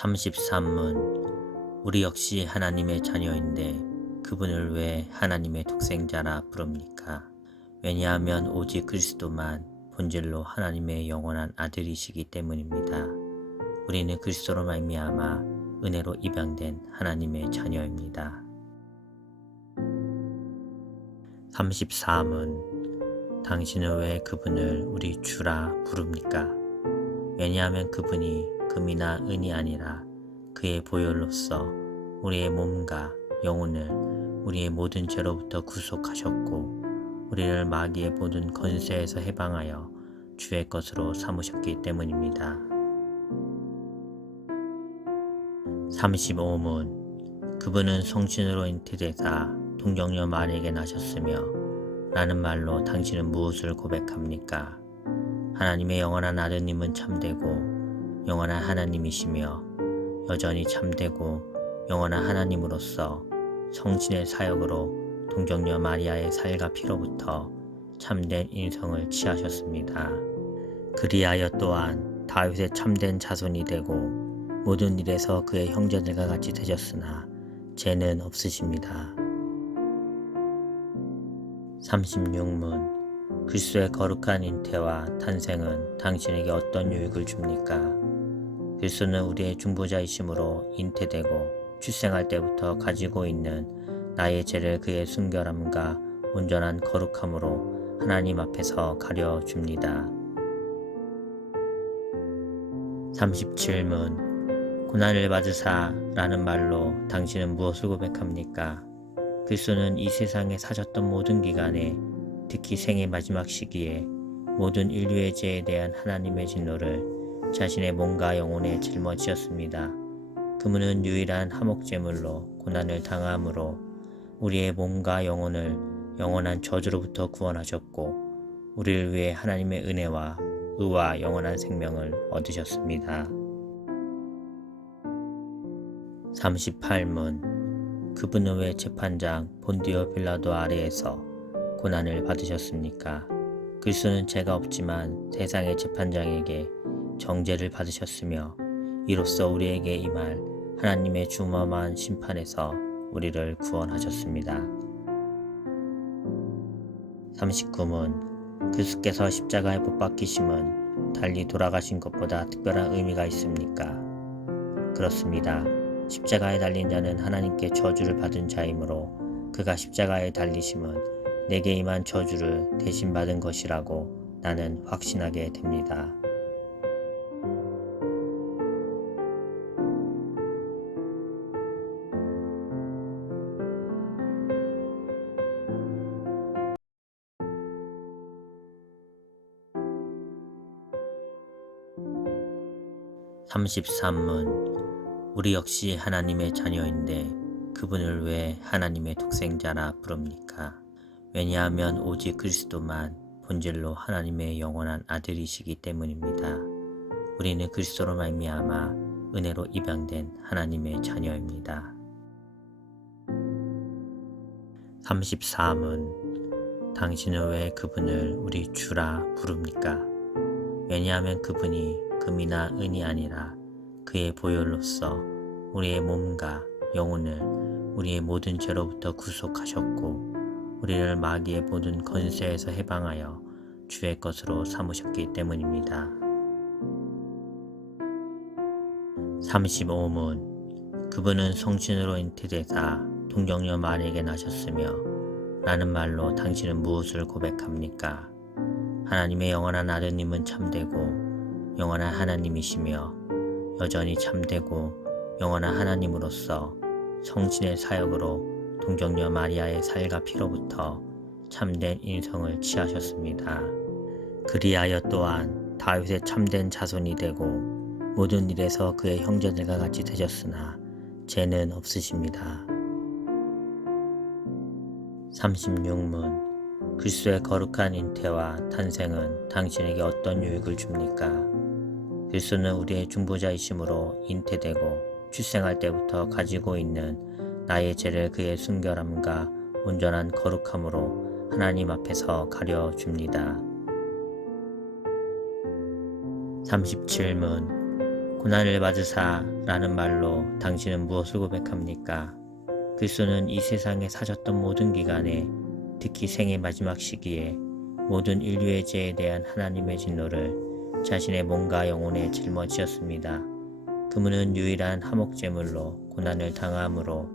33문 우리 역시 하나님의 자녀인데 그분을 왜 하나님의 독생자라 부릅니까? 왜냐하면 오직 그리스도만 본질로 하나님의 영원한 아들이시기 때문입니다. 우리는 그리스도로 말미암아 은혜로 입양된 하나님의 자녀입니다. 34문 당신은 왜 그분을 우리 주라 부릅니까? 왜냐하면 그분이 금이나 은이 아니라 그의 보혈로서 우리의 몸과 영혼을 우리의 모든 죄로부터 구속하셨고 우리를 마귀의 모든 권세에서 해방하여 주의 것으로 삼으셨기 때문입니다. 35문 그분은 성신으로 잉태되사 동정녀 마리에게 나셨으며 라는 말로 당신은 무엇을 고백합니까? 하나님의 영원한 아드님은 참되고 영원한 하나님이시며 여전히 참되고 영원한 하나님으로서 성신의 사역으로 동정녀 마리아의 살과 피로부터 참된 인성을 취하셨습니다. 그리하여 또한 다윗의 참된 자손이 되고 모든 일에서 그의 형제들과 같이 되셨으나 죄는 없으십니다. 36문 그리스도의 거룩한 잉태와 탄생은 당신에게 어떤 유익을 줍니까? 그리스도는 우리의 중보자이심으로 잉태되고 출생할 때부터 가지고 있는 나의 죄를 그의 순결함과 온전한 거룩함으로 하나님 앞에서 가려줍니다. 37문 고난을 받으사 라는 말로 당신은 무엇을 고백합니까? 그리스도는 이 세상에 사셨던 모든 기간에 특히 생의 마지막 시기에 모든 인류의 죄에 대한 하나님의 진노를 자신의 몸과 영혼에 짊어지셨습니다. 그분은 유일한 화목제물로 고난을 당함으로 우리의 몸과 영혼을 영원한 저주로부터 구원하셨고 우리를 위해 하나님의 은혜와 의와 영원한 생명을 얻으셨습니다. 38문 그분은 왜 재판장 본디오 빌라도 아래에서 고난을 받으셨습니까? 그리스도는 죄가 없지만 세상의 재판장에게 정죄를 받으셨으며 이로써 우리에게 임할 하나님의 중엄한 심판에서 우리를 구원하셨습니다. 39문 그리스도께서 십자가에 못 박히심은 달리 돌아가신 것보다 특별한 의미가 있습니까? 그렇습니다. 십자가에 달린 자는 하나님께 저주를 받은 자이므로 그가 십자가에 달리심은 내게 임한 저주를 대신 받은 것이라고 나는 확신하게 됩니다. (33문) 우리 역시 하나님의 자녀인데 그분을 왜 하나님의 독생자라 부릅니까? 왜냐하면 오직 그리스도만 본질로 하나님의 영원한 아들이시기 때문입니다. 우리는 그리스도로 말미암아 은혜로 입양된 하나님의 자녀입니다. 34문 당신은 왜 그분을 우리 주라 부릅니까? 왜냐하면 그분이 금이나 은이 아니라 그의 보혈로서 우리의 몸과 영혼을 우리의 모든 죄로부터 구속하셨고 우리를 마귀의 모든 권세에서 해방하여 주의 것으로 삼으셨기 때문입니다. 35문 그분은 성신으로 잉태되사 동정녀 마리에게 나셨으며 라는 말로 당신은 무엇을 고백합니까? 하나님의 영원한 아드님은 참되고 영원한 하나님이시며 여전히 참되고 영원한 하나님으로서 성신의 사역으로 동정녀 마리아의 살과 피로부터 참된 인성을 취하셨습니다. 그리하여 또한 다윗의 참된 자손이 되고 모든 일에서 그의 형제들과 같이 되셨으나 죄는 없으십니다. 36문 그리스도의 거룩한 잉태와 탄생은 당신에게 어떤 유익을 줍니까? 그리스도는 우리의 중보자이심으로 잉태되고 출생할 때부터 가지고 있는 나의 죄를 그의 순결함과 온전한 거룩함으로 하나님 앞에서 가려줍니다. 37문 고난을 받으사 라는 말로 당신은 무엇을 고백합니까? 그리스도는 이 세상에 사셨던 모든 기간에, 특히 생의 마지막 시기에 모든 인류의 죄에 대한 하나님의 진노를 자신의 몸과 영혼에 짊어지셨습니다. 그분은 유일한 화목제물로 고난을 당함으로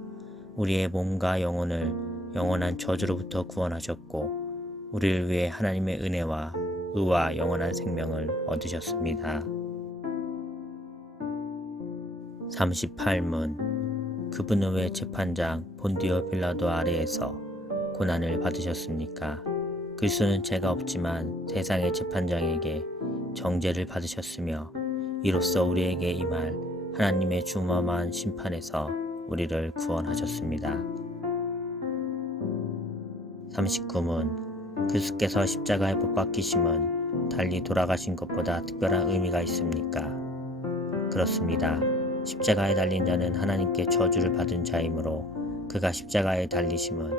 우리의 몸과 영혼을 영원한 저주로부터 구원하셨고, 우리를 위해 하나님의 은혜와 의와 영원한 생명을 얻으셨습니다. 38문. 그분은 왜 재판장 본디오 빌라도 아래에서 고난을 받으셨습니까? 그리스도는 죄가 없지만 세상의 재판장에게 정죄를 받으셨으며, 이로써 우리에게 임할 하나님의 중엄한 심판에서 우리를 구원하셨습니다. 39문. 그리스도께서 십자가에 못 박히심은 달리 돌아가신 것보다 특별한 의미가 있습니까? 그렇습니다. 십자가에 달린 자는 하나님께 저주를 받은 자이므로 그가 십자가에 달리심은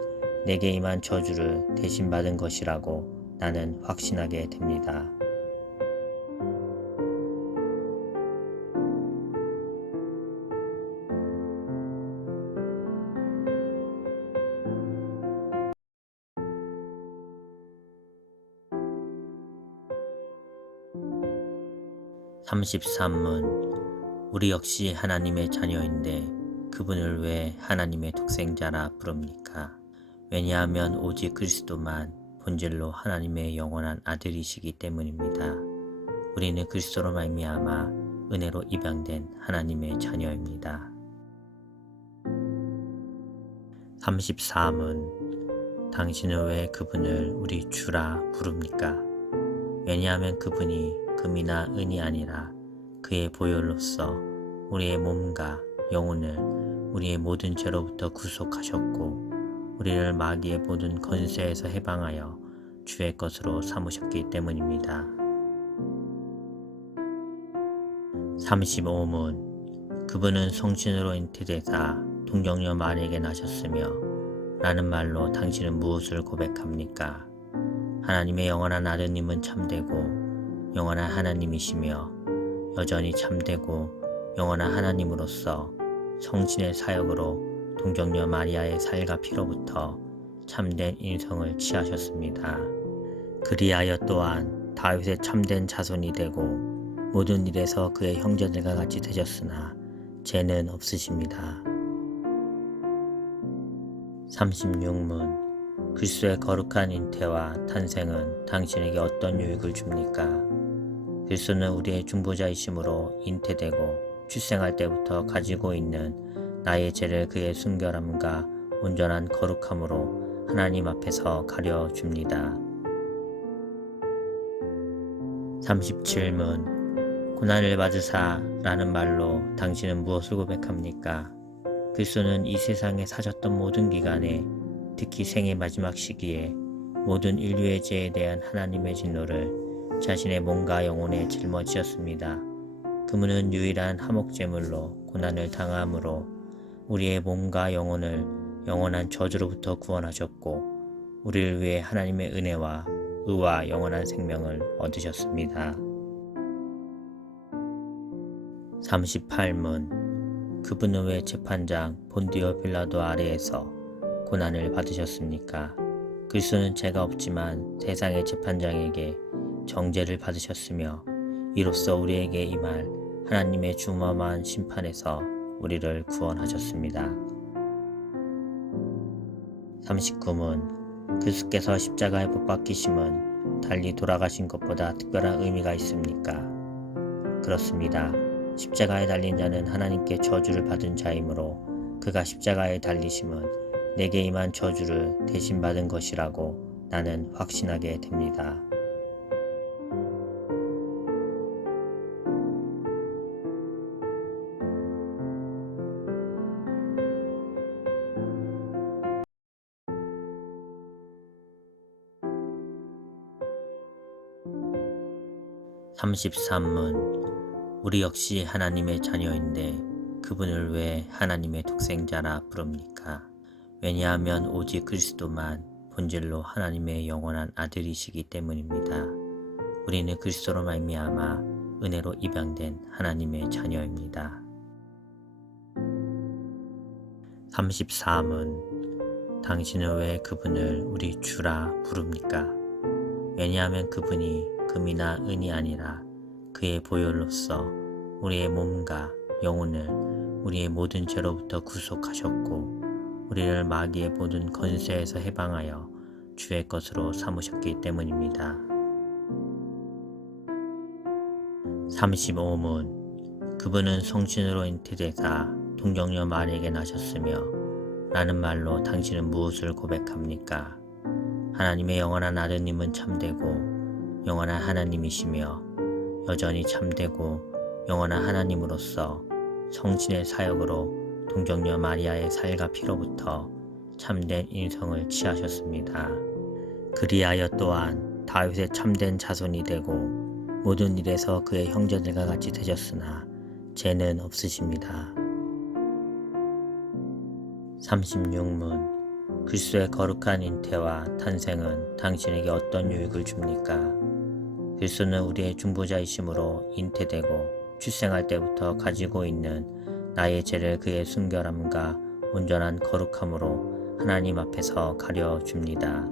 내게 임한 저주를 대신 받은 것이라고 나는 확신하게 됩니다. 33문. 우리 역시 하나님의 자녀인데 그분을 왜 하나님의 독생자라 부릅니까? 왜냐하면 오직 그리스도만 본질로 하나님의 영원한 아들이시기 때문입니다. 우리는 그리스도로 말미암아 은혜로 입양된 하나님의 자녀입니다. 34문. 당신은 왜 그분을 우리 주라 부릅니까? 왜냐하면 그분이 금이나 은이 아니라 그의 보혈로서 우리의 몸과 영혼을 우리의 모든 죄로부터 구속하셨고, 우리를 마귀의 모든 권세에서 해방하여 주의 것으로 삼으셨기 때문입니다. 35문. 그분은 성신으로 잉태되사 동정녀 마리에게 나셨으며 라는 말로 당신은 무엇을 고백합니까? 하나님의 영원한 아드님은 참되고 영원한 하나님이시며 여전히 참되고 영원한 하나님으로서 성신의 사역으로 동정녀 마리아의 살과 피로부터 참된 인성을 취하셨습니다. 그리하여 또한 다윗의 참된 자손이 되고 모든 일에서 그의 형제들과 같이 되셨으나 죄는 없으십니다. 36문. 그리스도의 거룩한 잉태와 탄생은 당신에게 어떤 유익을 줍니까? 그리스도는 우리의 중보자이심으로 잉태되고 출생할 때부터 가지고 있는 나의 죄를 그의 순결함과 온전한 거룩함으로 하나님 앞에서 가려줍니다. 37문. 고난을 받으사 라는 말로 당신은 무엇을 고백합니까? 그리스도는 이 세상에 사셨던 모든 기간에, 특히 생의 마지막 시기에 모든 인류의 죄에 대한 하나님의 진노를 자신의 몸과 영혼에 짊어지셨습니다. 그분은 유일한 화목제물로 고난을 당함으로 우리의 몸과 영혼을 영원한 저주로부터 구원하셨고, 우리를 위해 하나님의 은혜와 의와 영원한 생명을 얻으셨습니다. 38문. 그분은 왜 재판장 본디오 빌라도 아래에서 고난을 받으셨습니까? 그리스도는 죄가 없지만 세상의 재판장에게 정죄를 받으셨으며, 이로써 우리에게 임할 하나님의 중엄한 심판에서 우리를 구원하셨습니다. 39문. 그리스도께서 십자가에 못 박히심은 달리 돌아가신 것보다 특별한 의미가 있습니까? 그렇습니다. 십자가에 달린 자는 하나님께 저주를 받은 자이므로 그가 십자가에 달리심은 내게 임한 저주를 대신 받은 것이라고 나는 확신하게 됩니다. 33문. 우리 역시 하나님의 자녀인데 그분을 왜 하나님의 독생자라 부릅니까? 왜냐하면 오직 그리스도만 본질로 하나님의 영원한 아들이시기 때문입니다. 우리는 그리스도로 말미암아 은혜로 입양된 하나님의 자녀입니다. 33은 당신은 왜 그분을 우리 주라 부릅니까? 왜냐하면 그분이 금이나 은이 아니라 그의 보혈로서 우리의 몸과 영혼을 우리의 모든 죄로부터 구속하셨고 우리를 마귀의 모든 권세에서 해방하여 주의 것으로 삼으셨기 때문입니다. 35문 그분은 성신으로 잉태되사 동정녀 마리에게 나셨으며 라는 말로 당신은 무엇을 고백합니까? 하나님의 영원한 아드님은 참되고 영원한 하나님이시며 여전히 참되고 영원한 하나님으로서 성신의 사역으로 동정녀 마리아의 살과 피로부터 참된 인성을 취하셨습니다. 그리하여 또한 다윗의 참된 자손이 되고 모든 일에서 그의 형제들과 같이 되셨으나 죄는 없으십니다. 36문 그리스도의 거룩한 잉태와 탄생은 당신에게 어떤 유익을 줍니까? 그리스도는 우리의 중보자이심으로 잉태되고 출생할 때부터 가지고 있는 나의 죄를 그의 순결함과 온전한 거룩함으로 하나님 앞에서 가려줍니다.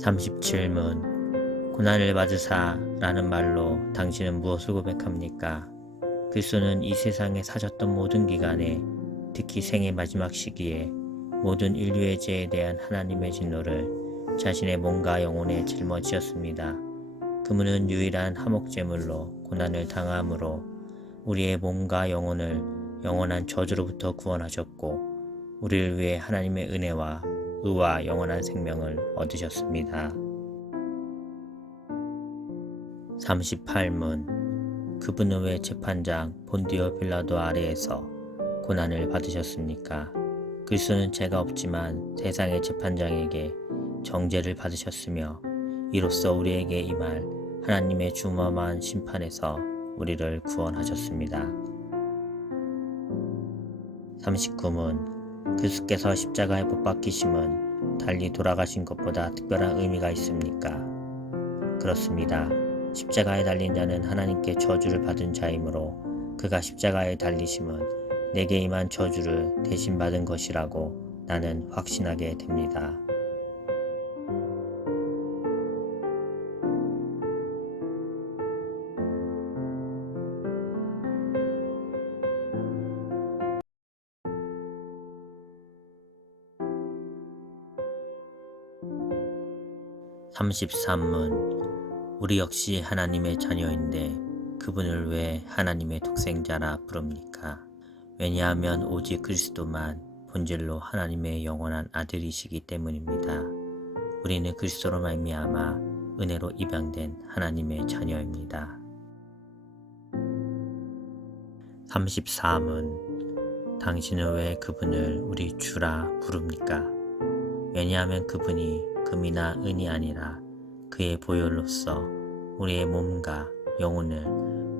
37문 고난을 받으사 라는 말로 당신은 무엇을 고백합니까? 그리스도는 이 세상에 사셨던 모든 기간에 특히 생의 마지막 시기에 모든 인류의 죄에 대한 하나님의 진노를 자신의 몸과 영혼에 짊어지었습니다. 그분은 유일한 화목제물로 고난을 당함으로 우리의 몸과 영혼을 영원한 저주로부터 구원하셨고 우리를 위해 하나님의 은혜와 의와 영원한 생명을 얻으셨습니다. 38문 그분은 왜 재판장 본디오 빌라도 아래에서 고난을 받으셨습니까? 그리스도는 죄가 없지만 세상의 재판장에게 정죄를 받으셨으며 이로써 우리에게 임할 하나님의 중엄한 심판에서 우리를 구원하셨습니다. 39문 그리스도께서 십자가에 못 박히심은 달리 돌아가신 것보다 특별한 의미가 있습니까? 그렇습니다. 십자가에 달린 자는 하나님께 저주를 받은 자이므로 그가 십자가에 달리심은 내게 임한 저주를 대신 받은 것이라고 나는 확신하게 됩니다. 33문 우리 역시 하나님의 자녀인데 그분을 왜 하나님의 독생자라 부릅니까? 왜냐하면 오직 그리스도만 본질로 하나님의 영원한 아들이시기 때문입니다. 우리는 그리스도로 말미암아 은혜로 입양된 하나님의 자녀입니다. 34문 당신은 왜 그분을 우리 주라 부릅니까? 왜냐하면 그분이 금이나 은이 아니라 그의 보혈로서 우리의 몸과 영혼을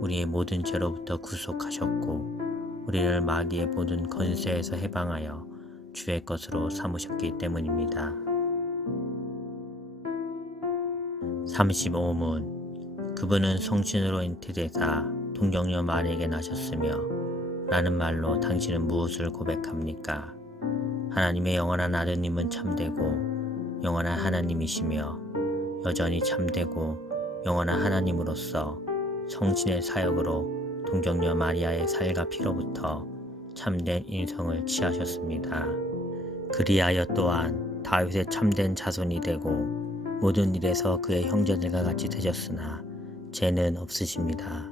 우리의 모든 죄로부터 구속하셨고 우리를 마귀의 모든 권세에서 해방하여 주의 것으로 삼으셨기 때문입니다. 35문 그분은 성신으로 잉태되사 동정녀 마리에게 나셨으며 라는 말로 당신은 무엇을 고백합니까? 하나님의 영원한 아드님은 참되고 영원한 하나님이시며 여전히 참되고 영원한 하나님으로서 성신의 사역으로 동정녀 마리아의 살과 피로부터 참된 인성을 취하셨습니다. 그리하여 또한 다윗의 참된 자손이 되고 모든 일에서 그의 형제들과 같이 되셨으나 죄는 없으십니다.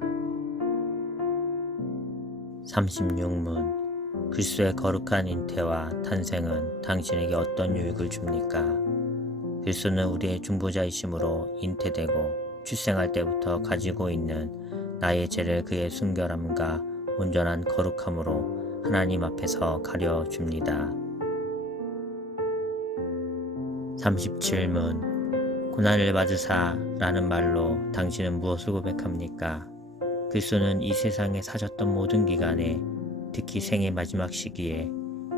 36문 그리스도의 거룩한 잉태와 탄생은 당신에게 어떤 유익을 줍니까? 그리스도는 우리의 중보자이심으로 잉태되고 출생할 때부터 가지고 있는 나의 죄를 그의 순결함과 온전한 거룩함으로 하나님 앞에서 가려줍니다. 37문 고난을 받으사 라는 말로 당신은 무엇을 고백합니까? 그리스도는 이 세상에 사셨던 모든 기간에 특히 생의 마지막 시기에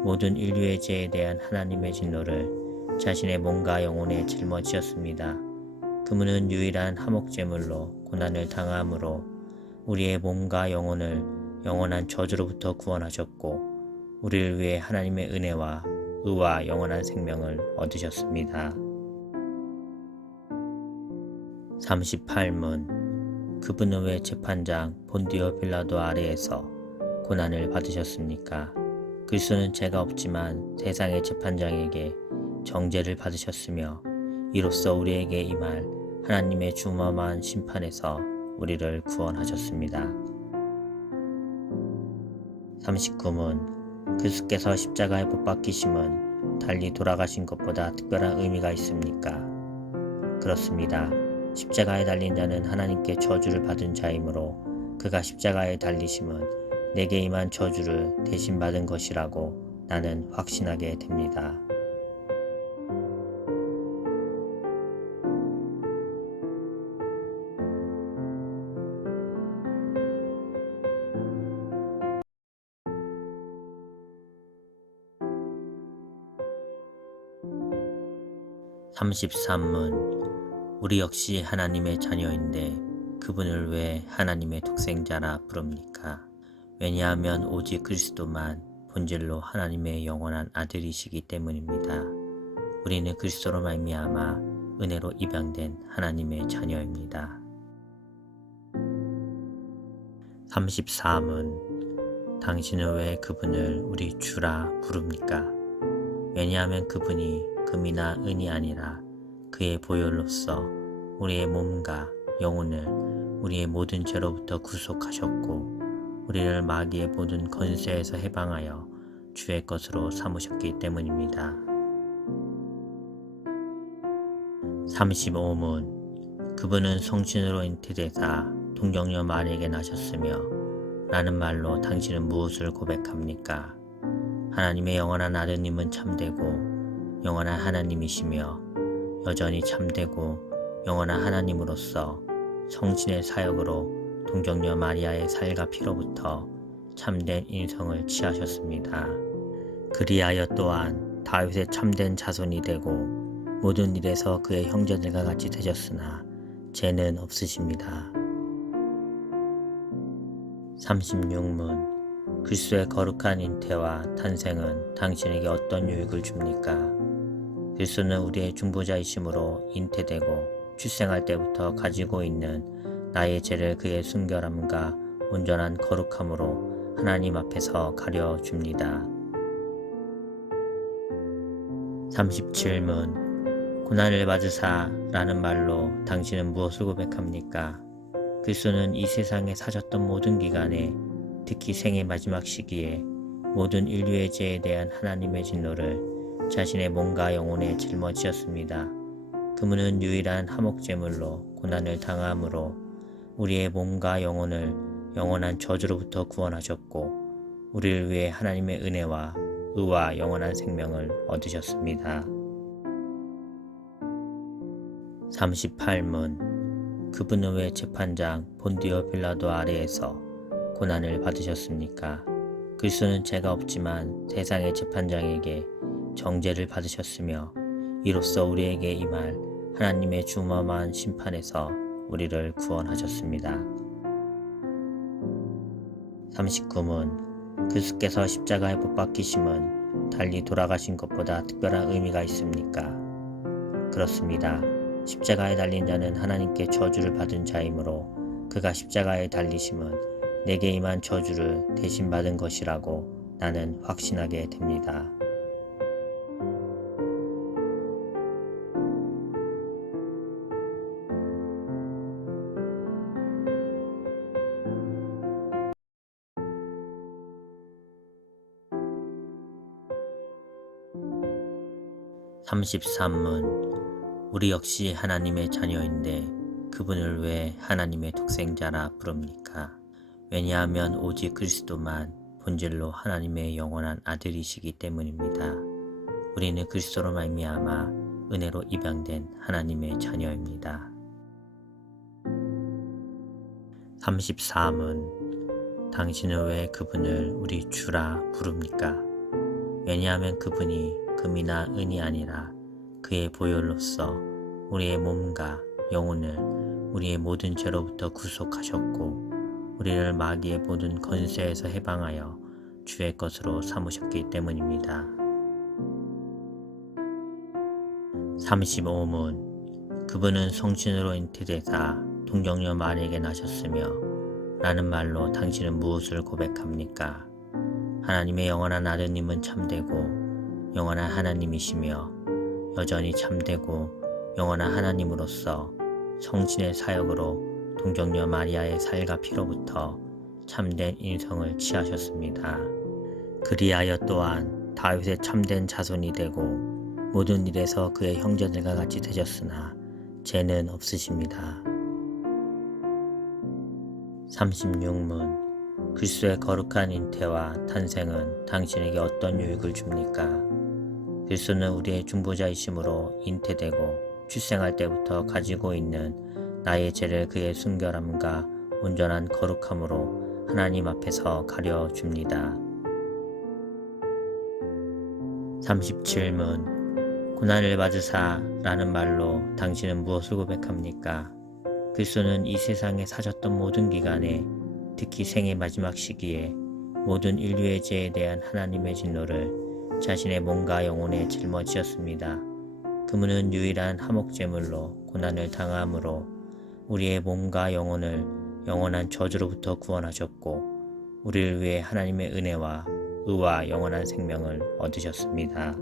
모든 인류의 죄에 대한 하나님의 진노를 자신의 몸과 영혼에 짊어지었습니다. 그분은 유일한 화목제물로 고난을 당함으로 우리의 몸과 영혼을 영원한 저주로부터 구원하셨고 우리를 위해 하나님의 은혜와 의와 영원한 생명을 얻으셨습니다. 38문 그분은 왜 재판장 본디오 빌라도 아래에서 고난을 받으셨습니까? 그리스도는 죄가 없지만 세상의 재판장에게 정죄를 받으셨으며 이로써 우리에게 임할 하나님의 중엄한 심판에서 우리를 구원하셨습니다. 39문 그리스도께서 십자가에 못 박히심은 달리 돌아가신 것보다 특별한 의미가 있습니까? 그렇습니다. 십자가에 달린 자는 하나님께 저주를 받은 자이므로 그가 십자가에 달리심은 내게 임한 저주를 대신 받은 것이라고 나는 확신하게 됩니다. 33문 우리 역시 하나님의 자녀인데 그분을 왜 하나님의 독생자라 부릅니까? 왜냐하면 오직 그리스도만 본질로 하나님의 영원한 아들이시기 때문입니다. 우리는 그리스도로 말미암아 은혜로 입양된 하나님의 자녀입니다. 34문 당신은 왜 그분을 우리 주라 부릅니까? 왜냐하면 그분이 금이나 은이 아니라 그의 보혈로서 우리의 몸과 영혼을 우리의 모든 죄로부터 구속하셨고 우리를 마귀의 모든 권세에서 해방하여 주의 것으로 삼으셨기 때문입니다. 35문 그분은 성신으로 잉태되사 동정녀 마리에게 나셨으며 라는 말로 당신은 무엇을 고백합니까? 하나님의 영원한 아드님은 참되고 영원한 하나님이시며 여전히 참되고 영원한 하나님으로서 성신의 사역으로 동정녀 마리아의 살과 피로부터 참된 인성을 취하셨습니다. 그리하여 또한 다윗의 참된 자손이 되고 모든 일에서 그의 형제들과 같이 되셨으나 죄는 없으십니다. 36문 그리스도의 거룩한 잉태와 탄생은 당신에게 어떤 유익을 줍니까? 그리스도는 우리의 중보자이심으로 잉태되고 출생할 때부터 가지고 있는 나의 죄를 그의 순결함과 온전한 거룩함으로 하나님 앞에서 가려줍니다. 37문 고난을 받으사 라는 말로 당신은 무엇을 고백합니까? 그리스도는 이 세상에 사셨던 모든 기간에 특히 생의 마지막 시기에 모든 인류의 죄에 대한 하나님의 진노를 자신의 몸과 영혼에 짊어지셨습니다. 그분은 유일한 화목제물로 고난을 당함으로 우리의 몸과 영혼을 영원한 저주로부터 구원하셨고 우리를 위해 하나님의 은혜와 의와 영원한 생명을 얻으셨습니다. 38문 그분은 왜 재판장 본디오 빌라도 아래에서 고난을 받으셨습니까? 그리스도는 죄가 없지만 세상의 재판장에게 정죄를 받으셨으며 이로써 우리에게 임할 하나님의 중엄한 심판에서 우리를 구원하셨습니다. 39문 그리스도께서 십자가에 못 박히심은 달리 돌아가신 것보다 특별한 의미가 있습니까? 그렇습니다. 십자가에 달린 자는 하나님께 저주를 받은 자이므로 그가 십자가에 달리심은 내게 임한 저주를 대신 받은 것이라고 나는 확신하게 됩니다. 33문 우리 역시 하나님의 자녀인데 그분을 왜 하나님의 독생자라 부릅니까? 왜냐하면 오직 그리스도만 본질로 하나님의 영원한 아들이시기 때문입니다. 우리는 그리스도로 말미암아 은혜로 입양된 하나님의 자녀입니다. 34문 당신은 왜 그분을 우리 주라 부릅니까? 왜냐하면 그분이 금이나 은이 아니라 그의 보혈로서 우리의 몸과 영혼을 우리의 모든 죄로부터 구속하셨고 우리를 마귀의 모든 권세에서 해방하여 주의 것으로 삼으셨기 때문입니다. 35문 그분은 성신으로 잉태되사 동정녀 마리에게 나셨으며 라는 말로 당신은 무엇을 고백합니까? 하나님의 영원한 아드님은 참되고 영원한 하나님이시며 여전히 참되고 영원한 하나님으로서 성신의 사역으로 동정녀 마리아의 살과 피로부터 참된 인성을 취하셨습니다. 그리하여 또한 다윗의 참된 자손이 되고 모든 일에서 그의 형제들과 같이 되셨으나 죄는 없으십니다. 36문 그리스도의 거룩한 잉태와 탄생은 당신에게 어떤 유익을 줍니까? 그리스도는 우리의 중보자이심으로 잉태되고 출생할 때부터 가지고 있는 나의 죄를 그의 순결함과 온전한 거룩함으로 하나님 앞에서 가려줍니다. 37문 고난을 받으사 라는 말로 당신은 무엇을 고백합니까? 그리스도는 이 세상에 사셨던 모든 기간에 특히 생의 마지막 시기에 모든 인류의 죄에 대한 하나님의 진노를 자신의 몸과 영혼에 짊어지셨습니다. 그분은 유일한 화목제물로 고난을 당함으로 우리의 몸과 영혼을 영원한 저주로부터 구원하셨고 우리를 위해 하나님의 은혜와 의와 영원한 생명을 얻으셨습니다.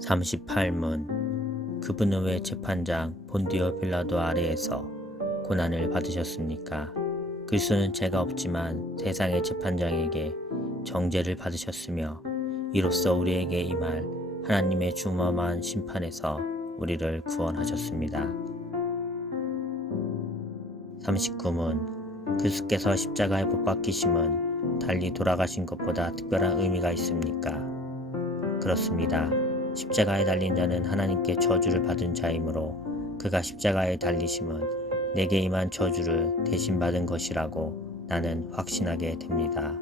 38문 그분은 왜 재판장 본디오 빌라도 아래에서 고난을 받으셨습니까? 그리스도는 죄가 없지만 세상의 재판장에게 정죄를 받으셨으며 이로써 우리에게 임할 하나님의 중엄한 심판에서 우리를 구원하셨습니다. 39문 그리스도께서 십자가에 못 박히심은 달리 돌아가신 것보다 특별한 의미가 있습니까? 그렇습니다. 십자가에 달린 자는 하나님께 저주를 받은 자이므로 그가 십자가에 달리심은 내게 임한 저주를 대신 받은 것이라고 나는 확신하게 됩니다.